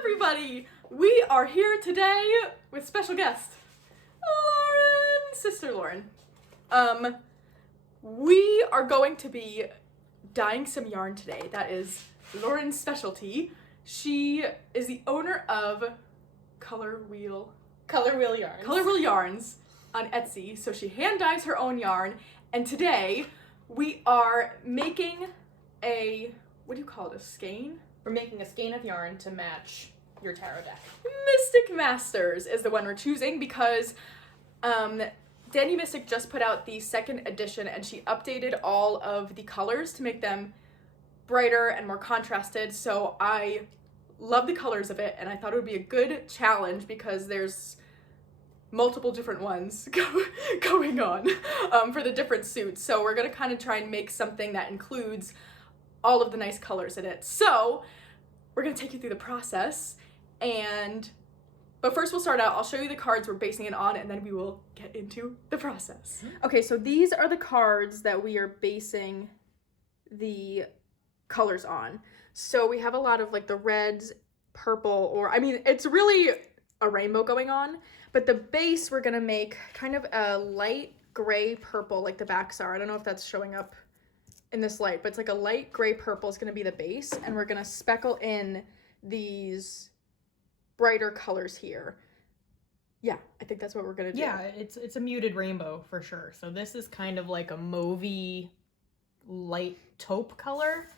everybody! We are here today with special guest, Lauren, Sister Lauren. We are going to be dyeing some yarn today. That is Lauren's specialty. She is the owner of Color Wheel Yarns on Etsy. So she hand dyes her own yarn. And today we are making a, what do you call it, a skein? We're making a skein of yarn to match your tarot deck. Mystic Masters is the one we're choosing because Danny Mystic just put out the second edition and she updated all of the colors to make them brighter and more contrasted. So I love the colors of it and I thought it would be a good challenge because there's multiple different ones going on for the different suits. So we're gonna kind of try and make something that includes all of the nice colors in it. So we're gonna take you through the process, but first we'll start out, I'll show you the cards we're basing it on and then we will get into the process. Okay, so these are the cards that we are basing the colors on. So we have a lot of like the reds, purple, or I mean, it's really a rainbow going on, but the base we're gonna make kind of a light gray purple like the backs are. I don't know if that's showing up in this light, but it's like a light gray purple is going to be the base, and we're going to speckle in these brighter colors here. Yeah, I think that's what we're going to do. Yeah, it's a muted rainbow for sure. So this is kind of like a mauvey light taupe color,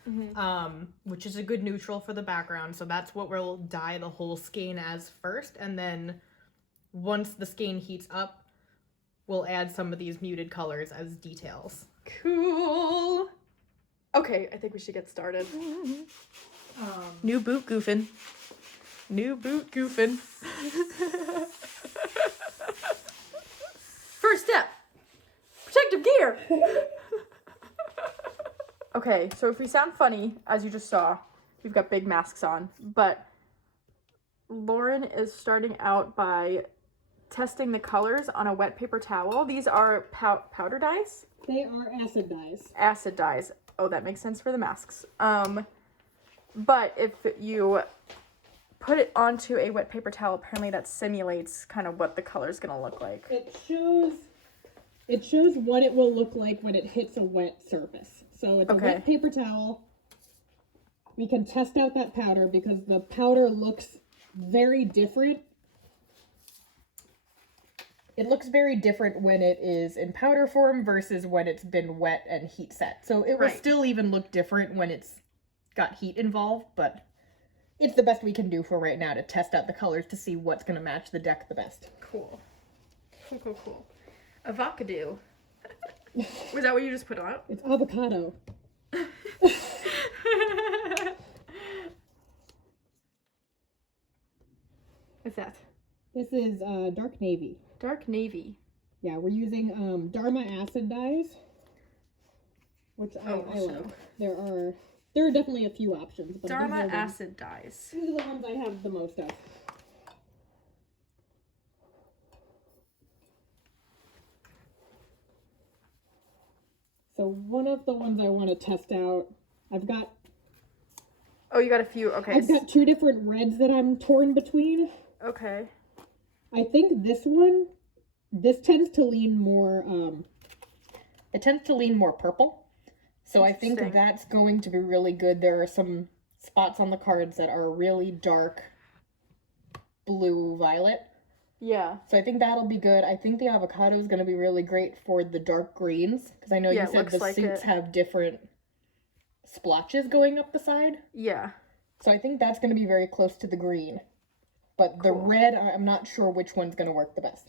which is a good neutral for the background. So that's what we'll dye the whole skein as first, and then once the skein heats up, we'll add some of these muted colors as details. Cool. Okay, I think we should get started. New boot goofing. First step, protective gear. Okay, so if we sound funny, as you just saw, we've got big masks on, but Lauren is starting out by testing the colors on a wet paper towel. These are powder dyes? They are acid dyes. Acid dyes. Oh, that makes sense for the masks. But if you put it onto a wet paper towel, apparently that simulates kind of what the color is going to look like. It shows what it will look like when it hits a wet surface. So it's a wet paper towel. We can test out that powder because the powder looks very different. It looks very different when it is in powder form versus when it's been wet and heat set. So it will still even look different when it's got heat involved, but it's the best we can do for right now to test out the colors to see what's going to match the deck the best. Cool. Avocado. Was that what you just put on? It's avocado. What's that? This is dark navy. Dark navy. Yeah, we're using Dharma acid dyes, which I like. There are definitely a few options. But Dharma acid dyes. These are the ones I have the most of. So one of the ones I want to test out, I've got... Oh, you got a few, okay. I've got two different reds that I'm torn between. Okay. I think this tends to lean more, it tends to lean more purple. So I think that's going to be really good. There are some spots on the cards that are really dark blue violet. Yeah. So I think that'll be good. I think the avocado is going to be really great for the dark greens. Because I know you said the suits have different splotches going up the side. Yeah. So I think that's going to be very close to the green. But the red, I'm not sure which one's going to work the best.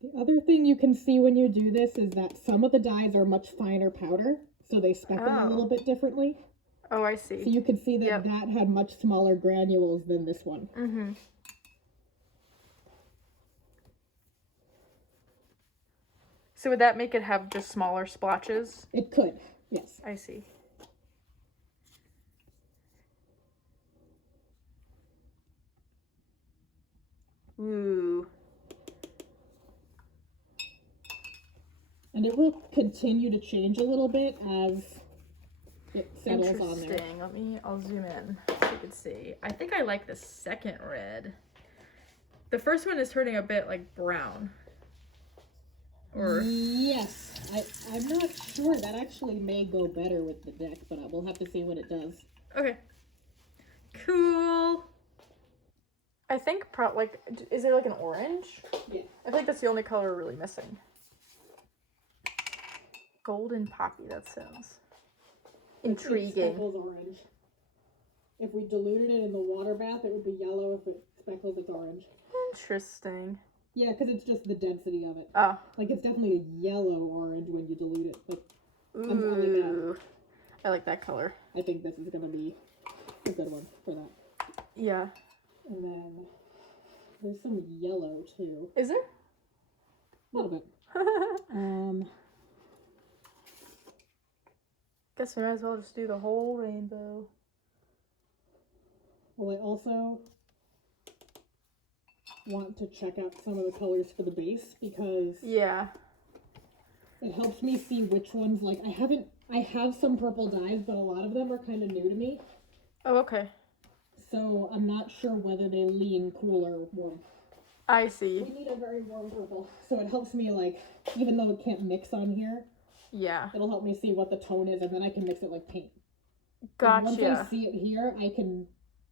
The other thing you can see when you do this is that some of the dyes are much finer powder, so they speckle a little bit differently. Oh, I see. So you can see that that had much smaller granules than this one. Mm-hmm. So would that make it have just smaller splotches? It could, yes. I see. Ooh. And it will continue to change a little bit as it settles on there. Interesting. I'll zoom in so you can see. I think I like the second red. The first one is turning a bit like brown. Or yes. I'm not sure. That actually may go better with the deck, but we'll have to see what it does. Okay. Cool. I think is there like an orange? Yeah. I think that's the only color we're really missing. Golden poppy, that sounds intriguing. It speckles orange. If we diluted it in the water bath, it would be yellow. If it speckles, it's orange. Interesting. Yeah, because it's just the density of it. Oh. Like, it's definitely a yellow orange when you dilute it. Like, Ooh. I like that color. I think this is going to be a good one for that. Yeah. And then there's some yellow, too. Is there? A little bit. Guess we might as well just do the whole rainbow. Well, I also want to check out some of the colors for the base because yeah, it helps me see which ones, like, I have some purple dyes, but a lot of them are kind of new to me. Oh, okay. So I'm not sure whether they lean cool or warm. I see. We need a very warm purple. So it helps me, like, even though it can't mix on here, yeah, it'll help me see what the tone is, and then I can mix it like paint. Gotcha. And once I see it here, I can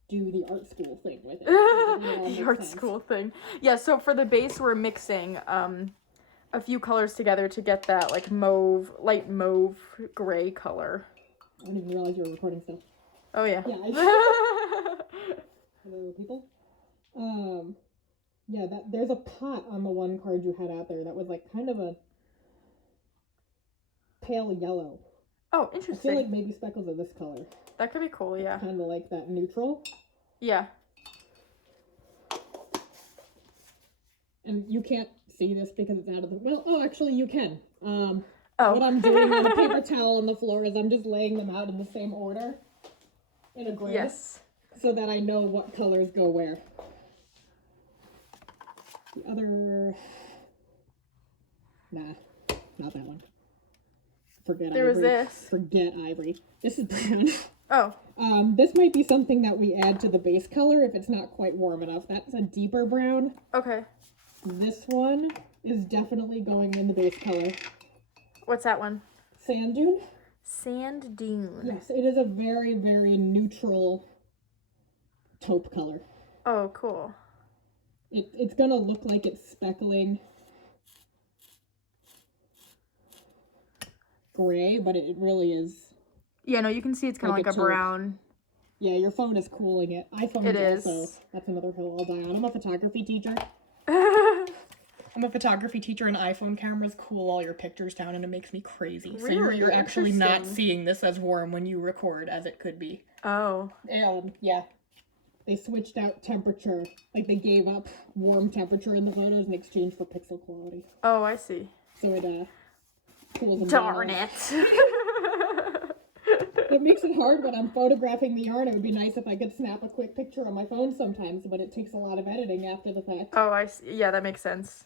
do the art school thing with it. The art school thing. Yeah, so for the base, we're mixing a few colors together to get that, like, mauve, light mauve gray color. I didn't even realize you were recording stuff. Oh, yeah. Yeah. Hello, people. Yeah, there's a pot on the one card you had out there that was, like, kind of a pale yellow. Oh, I interesting. feel like maybe speckles are this color. That could be cool, yeah. Kind of like that neutral. Yeah. And you can't see this because it's out of the... Well, oh, actually you can. Oh. What I'm doing with a paper towel on the floor is I'm just laying them out in the same order. In a grid. Yes. So that I know what colors go where. The other... Nah, not that one. Forget there ivory. was this. Forget ivory. This is brown. Oh. This might be something that we add to the base color if it's not quite warm enough. That's a deeper brown. Okay. This one is definitely going in the base color. What's that one? Sand dune. Sand dune. Yes, it is a very, very neutral taupe color. Oh, cool. It's gonna look like it's speckling gray, but it really is. Yeah, no, you can see it's kind of like a brown. Yeah, your phone is cooling it. iPhone is also. That's another hill I'll die on. I'm a photography teacher. I'm a photography teacher, and iPhone cameras cool all your pictures down, and it makes me crazy. Really? So you're actually not seeing this as warm when you record as it could be. Oh. Yeah. They switched out temperature. Like, they gave up warm temperature in the photos in exchange for pixel quality. Oh, I see. So it cools them Darn down. it. It makes it hard when I'm photographing the yarn. It would be nice if I could snap a quick picture on my phone sometimes, but it takes a lot of editing after the fact. Oh, I see. Yeah, that makes sense.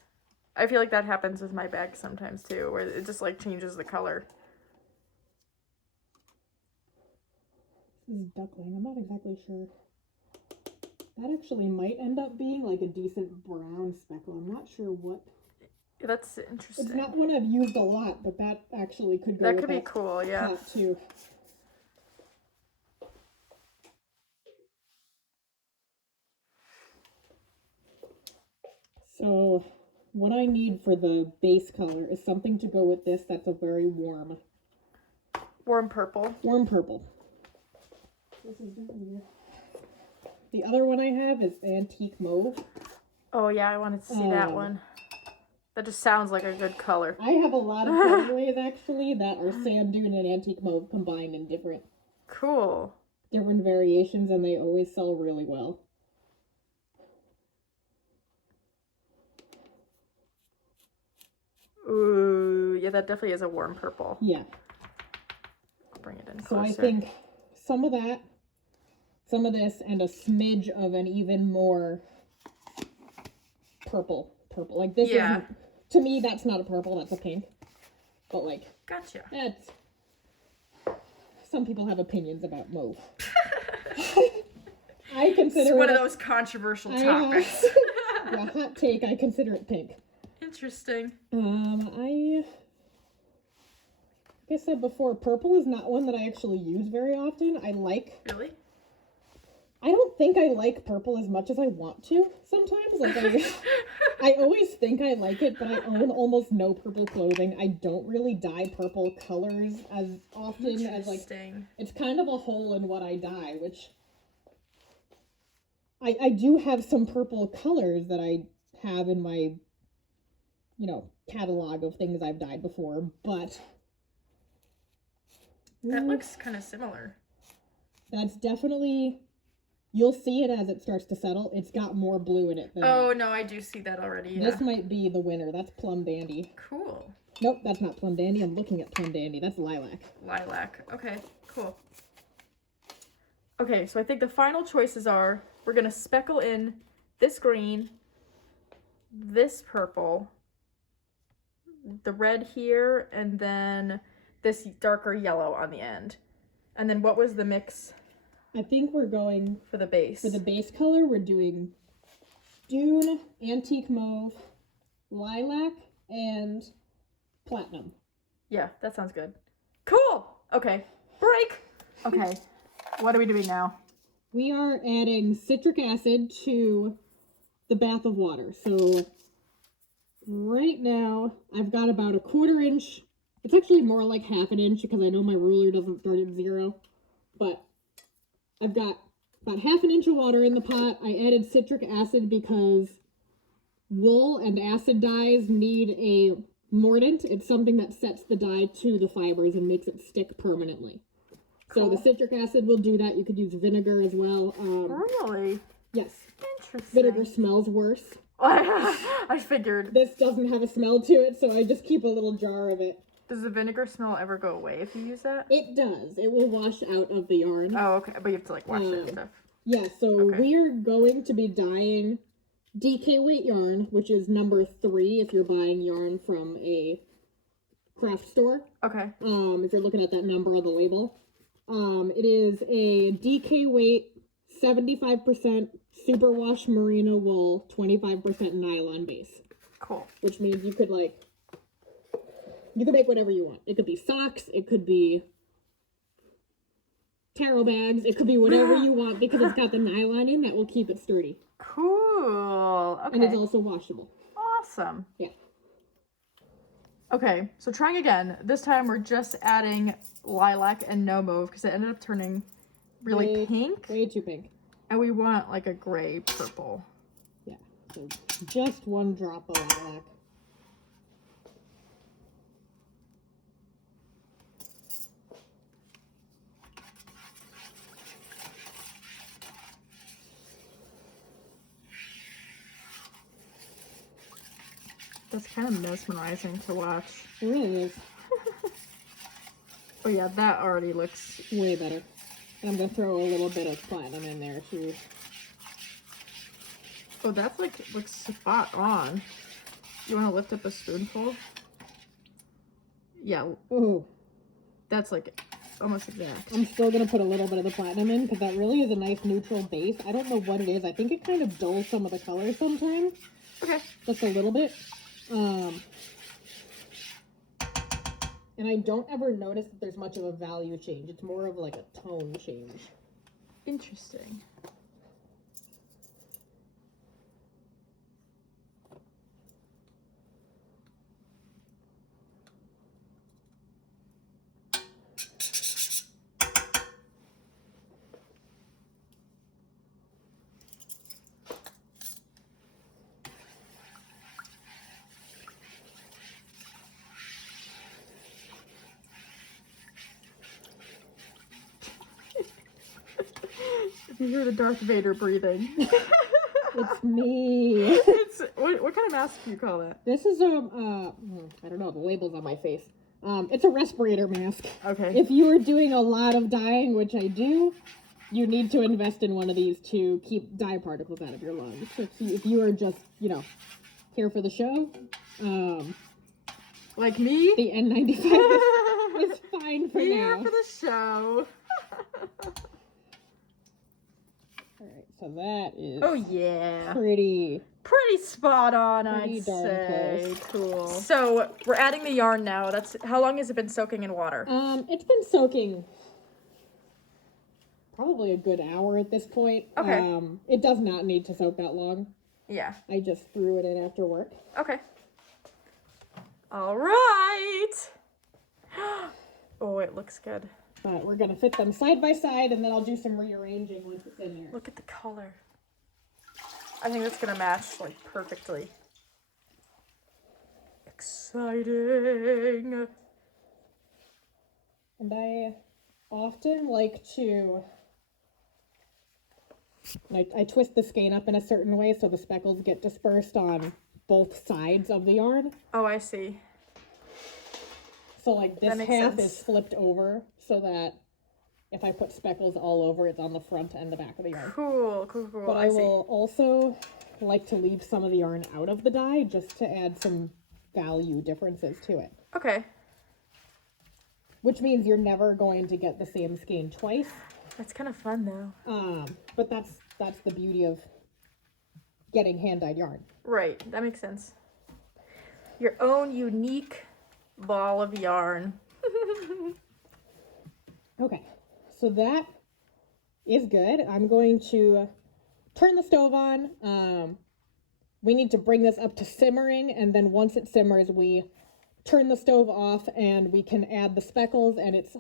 I feel like that happens with my bag sometimes too, where it just like changes the color. This is duckling. I'm not exactly sure. That actually might end up being like a decent brown speckle. I'm not sure what. That's interesting. It's not one I've used a lot, but that actually could go. That could be cool, yeah. Pot too. So, what I need for the base color is something to go with this that's a very warm. Warm purple. Warm purple. This is here. The other one I have is antique mauve. Oh yeah, I wanted to see that one. That just sounds like a good color. I have a lot of colorways actually that are sand dune and antique mauve combined in different variations, and they always sell really well. Ooh, yeah, that definitely is a warm purple. Yeah. I'll bring it in closer. So I think some of that, some of this, and a smidge of an even more purple. Like this isn't, to me, that's not a purple, that's a pink. But like, Gotcha. that's, some people have opinions about mauve. I consider it's one of those controversial topics. Yeah, hot take, I consider it pink. Interesting. Like I said before, purple is not one that I actually use very often. Really? I don't think I like purple as much as I want to sometimes. Like, I always think I like it, but I own almost no purple clothing. I don't really dye purple colors as often as, like, it's kind of a hole in what I dye, which I do have some purple colors that I have in my, catalog of things I've dyed before, but that looks kind of similar. That's definitely, you'll see it as it starts to settle. It's got more blue in it than Oh, no, I do see that already. Yeah. This might be the winner. That's Plum Dandy. Cool. Nope, that's not Plum Dandy. I'm looking at Plum Dandy. That's Lilac. Lilac. Okay, cool. Okay, so I think the final choices are, we're going to speckle in this green, this purple, the red here, and then this darker yellow on the end. And then what was the mix? I think we're going for the base. For the base color, we're doing Dune, Antique Mauve, Lilac, and Platinum. Yeah, that sounds good. Cool! Okay, break! Okay, what are we doing now? We are adding citric acid to the bath of water. So right now, I've got about a 1/4 inch. It's actually more like 1/2 inch because I know my ruler doesn't start at 0. But I've got about 1/2 inch of water in the pot. I added citric acid because wool and acid dyes need a mordant. It's something that sets the dye to the fibers and makes it stick permanently. Cool. So the citric acid will do that. You could use vinegar as well. Really? Yes. Interesting. Vinegar smells worse. I figured. This doesn't have a smell to it, so I just keep a little jar of it. Does the vinegar smell ever go away if you use that? It does. It will wash out of the yarn. Oh, okay. But you have to, like, wash it and stuff. Yeah, so we're going to be dyeing DK weight yarn, which is number 3 if you're buying yarn from a craft store. Okay. If you're looking at that number on the label. It is a DK weight, 75% superwash merino wool, 25% nylon base. Cool. Which means you could make whatever you want. It could be socks, it could be taro bags, it could be whatever you want because it's got the nylon in that will keep it sturdy. Cool. Okay. And it's also washable. Awesome. Yeah. Okay, so trying again. This time we're just adding lilac and no mauve because it ended up turning really pink. Way too pink. And we want like a gray purple. Yeah, so just 1 drop of lilac. That's kind of mesmerizing to watch. It really is. Oh yeah, that already looks way better. And I'm going to throw a little bit of platinum in there too. Oh, that's like, looks spot on. You want to lift up a spoonful? Yeah. Ooh. That's like almost exact. I'm still going to put a little bit of the platinum in because that really is a nice neutral base. I don't know what it is. I think it kind of dulls some of the colors sometimes. Okay. Just a little bit. And I don't ever notice that there's much of a value change. It's more of like a tone change. Interesting. If you hear the Darth Vader breathing. It's me. It's what kind of mask do you call that? This is I don't know, the label's on my face. It's a respirator mask. Okay. If you are doing a lot of dyeing, which I do, you need to invest in one of these to keep dye particles out of your lungs. If you are just, here for the show, Like me? The N95 is fine for Here now. for the show. Alright, so that is Oh yeah. pretty Spot on, Pretty I'd darn say. close. Cool. So we're adding the yarn now. How long has it been soaking in water? It's been soaking probably a good hour at this point. Okay. It does not need to soak that long. Yeah. I just threw it in after work. Okay. All right. Oh, it looks good. But we're gonna fit them side by side, and then I'll do some rearranging once it's in there. Look at the color. I think that's gonna match like perfectly. Exciting. And I often like to, I twist the skein up in a certain way so the speckles get dispersed on both sides of the yarn. Oh, I see. So like this makes half sense. is flipped over so that if I put speckles all over, it's on the front and the back of the yarn. Cool. But I will also like to leave some of the yarn out of the dye just to add some value differences to it. Okay. Which means you're never going to get the same skein twice. That's kind of fun though. But that's the beauty of getting hand-dyed yarn. Right. That makes sense. Your own unique ball of yarn. Okay, so that is good. I'm going to turn the stove on. We need to bring this up to simmering, and then once it simmers, we turn the stove off and we can add the speckles, and it's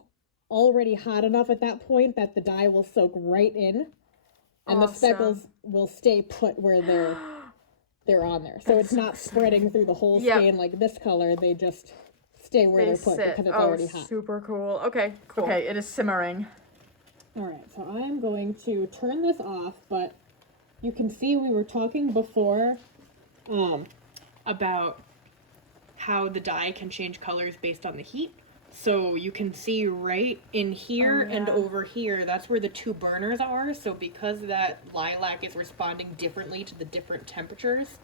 already hot enough at that point that the dye will soak right in, and the speckles will stay put where they're on there. So it's not spreading through the whole skein like this color. They just stay where they're put because it's already hot. Super cool. Okay, cool. Okay, it is simmering. All right, so I'm going to turn this off, but you can see we were talking before about how the dye can change colors based on the heat. So you can see right in here and over here, that's where the two burners are. So because that lilac is responding differently to the different temperatures,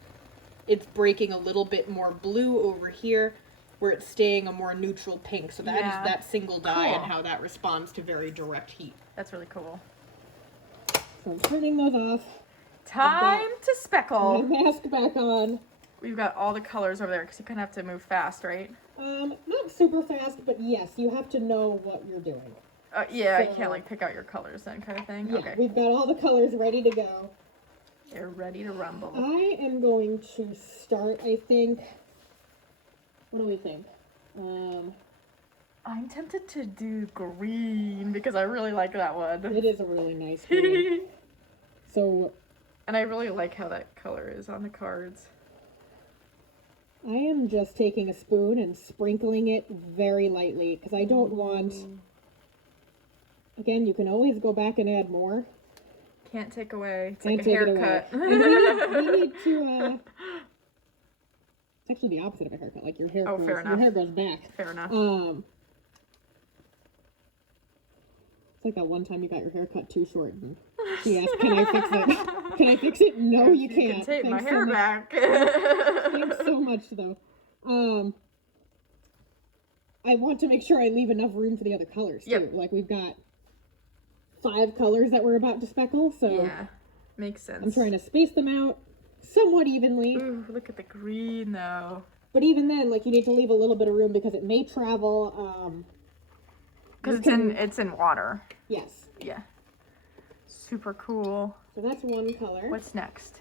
it's breaking a little bit more blue over here, where it's staying a more neutral pink. So that is that single dye and how that responds to very direct heat. That's really cool. So I'm turning those off. Time to speckle. My mask back on. We've got all the colors over there because you kind of have to move fast, right? Not super fast, but yes, you have to know what you're doing. Yeah, you can't like pick out your colors then kind of thing. Yeah, okay. we've got all the colors ready to go. They're ready to rumble. I am going to start, I think. What do we think? I'm tempted to do green because I really like that one. It is a really nice green. So, and I really like how that color is on the cards. I am just taking a spoon and sprinkling it very lightly because I don't want, again, you can always go back and add more. Can't take away. It's Can't like a take haircut. It away. we need to, it's actually the opposite of a haircut, like your hair grows, fair enough. Your hair grows back. Fair enough. It's like that one time you got your hair cut too short and she asked, can I fix it? Can I fix it? No, you can't. You can take my hair back. Thanks so much, though. I want to make sure I leave enough room for the other colors, too. Yep. Like, we've got 5 colors that we're about to speckle, so... Yeah, makes sense. I'm trying to space them out somewhat evenly. Ooh, look at the green, though. But even then, like, you need to leave a little bit of room because it may travel, because it's in water. Yes. Yeah. Super cool. So that's one color. What's next?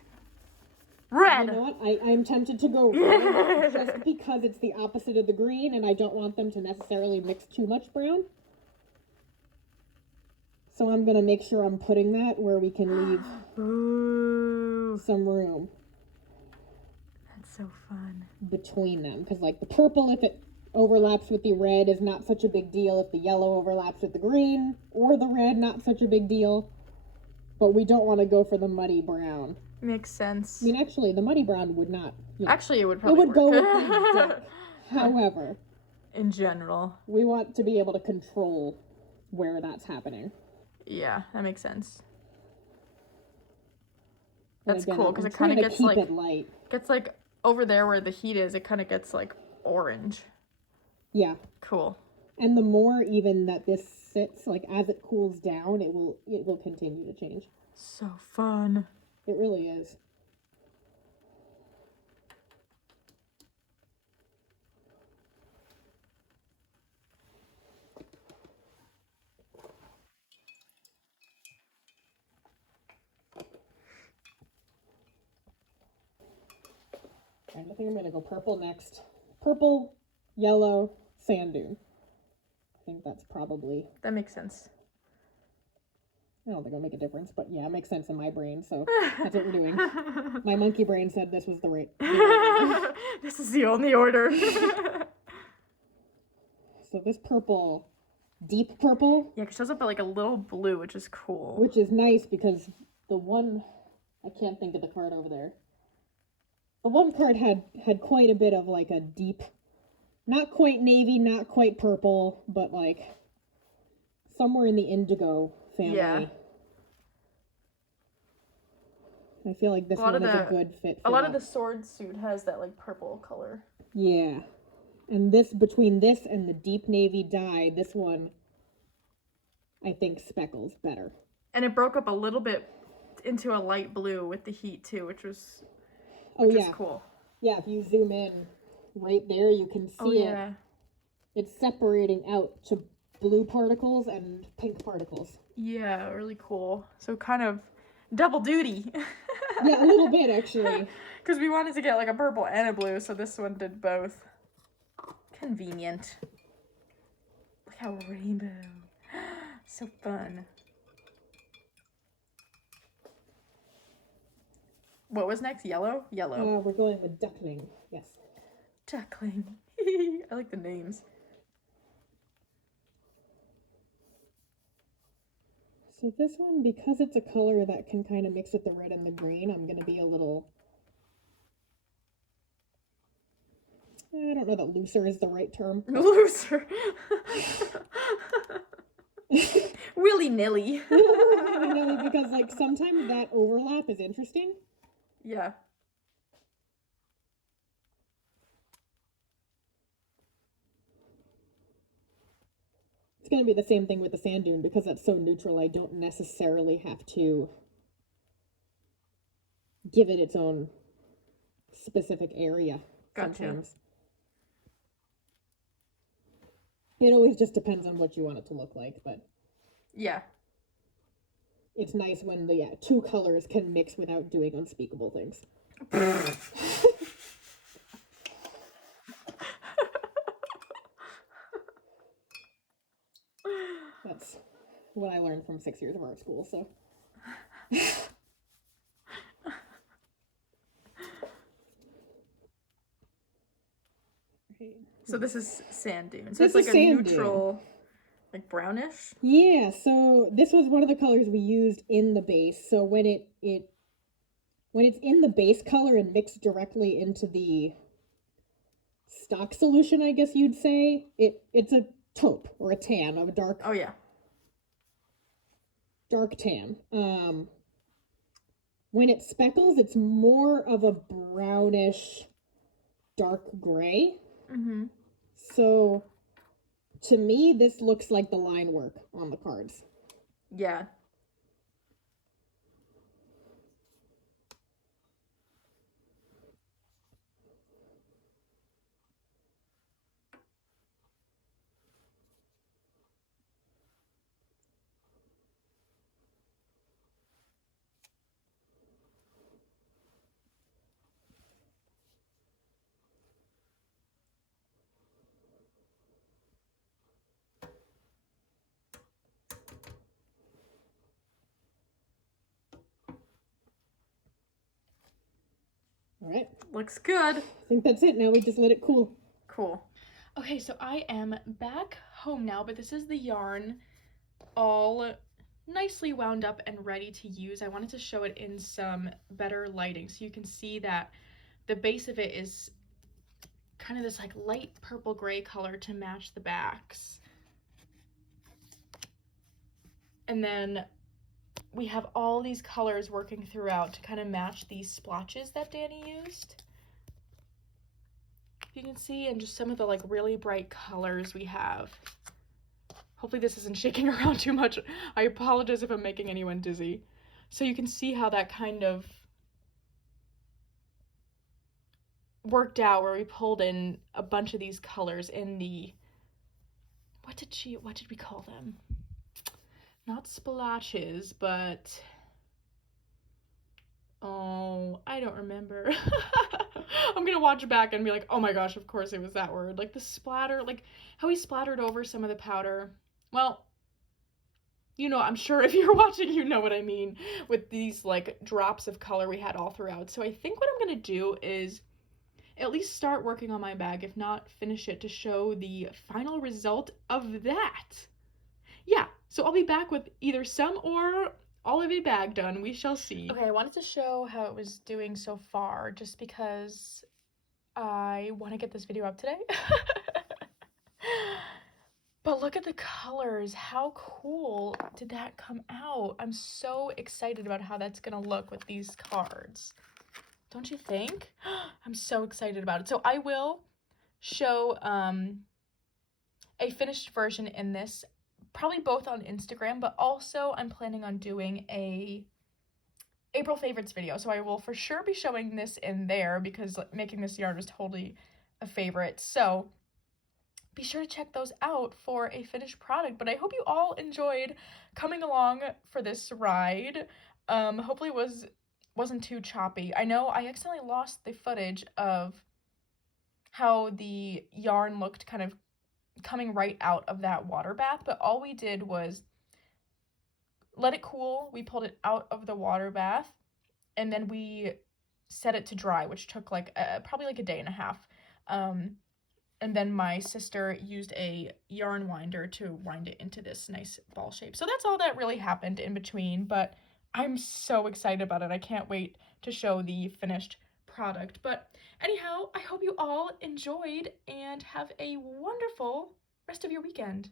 Red! You know what? I'm tempted to go red just because it's the opposite of the green and I don't want them to necessarily mix too much brown. So I'm going to make sure I'm putting that where we can leave some room. That's so fun. Between them. Because like the purple, if it overlaps with the red, is not such a big deal. If the yellow overlaps with the green or the red, not such a big deal. But we don't want to go for the muddy brown. Makes sense. I mean, actually, the muddy brown would not. You know, actually, it would probably It would go with the dark. However, in general, we want to be able to control where that's happening. Yeah, that makes sense. And That's again, cool because I'm it kind of trying to gets keep like it light. over there where the heat is. It kind of gets like orange. Yeah. Cool. And the more even that this sits, like as it cools down, it will continue to change. So fun. It really is. I think I'm gonna go purple next. Purple, yellow, sand dune. I think that's probably. That makes sense. I don't think it'll make a difference, but yeah, it makes sense in my brain, so that's what we're doing. My monkey brain said this was the right. This is the only order. So this purple, deep purple. Yeah, it shows up at like a little blue, which is cool. Which is nice because the one, I can't think of the card over there. The one card had quite a bit of like a deep, not quite navy, not quite purple, but like somewhere in the indigo family. Yeah. I feel like this one is a good fit for a lot of the sword suit has that like purple color. Yeah. And this, between this and the deep navy dye, this one, I think, speckles better. And it broke up a little bit into a light blue with the heat too, which is cool. Yeah, if you zoom in right there, you can see it. It's separating out to blue particles and pink particles. Yeah, really cool. So kind of double duty. Yeah, a little bit actually. Because we wanted to get like a purple and a blue, so this one did both. Convenient. Look how rainbow. So fun. What was next? Yellow? Yellow. We're going with duckling. Yes. Duckling. I like the names. So this one, because it's a color that can kind of mix with the red and the green, I'm going to be a little... I don't know that looser is the right term. Looser. Willy-nilly. Willy-nilly, because like sometimes that overlap is interesting. Yeah. It's going to be the same thing with the sand dune because that's so neutral. I don't necessarily have to give it its own specific area. Gotcha. Sometimes. It always just depends on what you want it to look like, but yeah, it's nice when the two colors can mix without doing unspeakable things. That's what I learned from 6 years of art school, so. So this is sand dune. So it's like a neutral, dune. Like brownish? Yeah, so this was one of the colors we used in the base. So when when it's in the base color and mixed directly into the stock solution, I guess you'd say, it's a taupe or a tan of a dark. Oh yeah. Dark tan. When it speckles, it's more of a brownish, dark gray. Mm-hmm. So, to me, this looks like the line work on the cards. Yeah. All right. Looks good. I think that's it. Now we just let it cool. Cool. Okay, so I am back home now, but this is the yarn all nicely wound up and ready to use. I wanted to show it in some better lighting so you can see that the base of it is kind of this like light purple gray color to match the backs. And then we have all these colors working throughout to kind of match these splotches that Danny used. If you can see, and just some of the like really bright colors we have. Hopefully this isn't shaking around too much. I apologize if I'm making anyone dizzy. So you can see how that kind of worked out, where we pulled in a bunch of these colors in the, what did we call them? Not splashes, but oh, I don't remember. I'm gonna watch back and be like, oh my gosh, of course it was that word. Like the splatter, like how we splattered over some of the powder. Well, you know, I'm sure if you're watching, you know what I mean with these like drops of color we had all throughout. So I think what I'm gonna do is at least start working on my bag, if not finish it, to show the final result of that. Yeah, so I'll be back with either some or all of a bag done. We shall see. Okay, I wanted to show how it was doing so far, just because I want to get this video up today. But look at the colors. How cool did that come out? I'm so excited about how that's gonna look with these cards. Don't you think? I'm so excited about it. So I will show a finished version in this, probably both on Instagram, but also I'm planning on doing a April favorites video. So I will for sure be showing this in there, because making this yarn was totally a favorite. So be sure to check those out for a finished product. But I hope you all enjoyed coming along for this ride. Hopefully it wasn't too choppy. I know I accidentally lost the footage of how the yarn looked kind of coming right out of that water bath, but all we did was let it cool. We pulled it out of the water bath, and then we set it to dry, which took like probably like a day and a half. And then my sister used a yarn winder to wind it into this nice ball shape. So that's all that really happened in between, but I'm so excited about it. I can't wait to show the finished product. But anyhow, I hope you all enjoyed and have a wonderful rest of your weekend.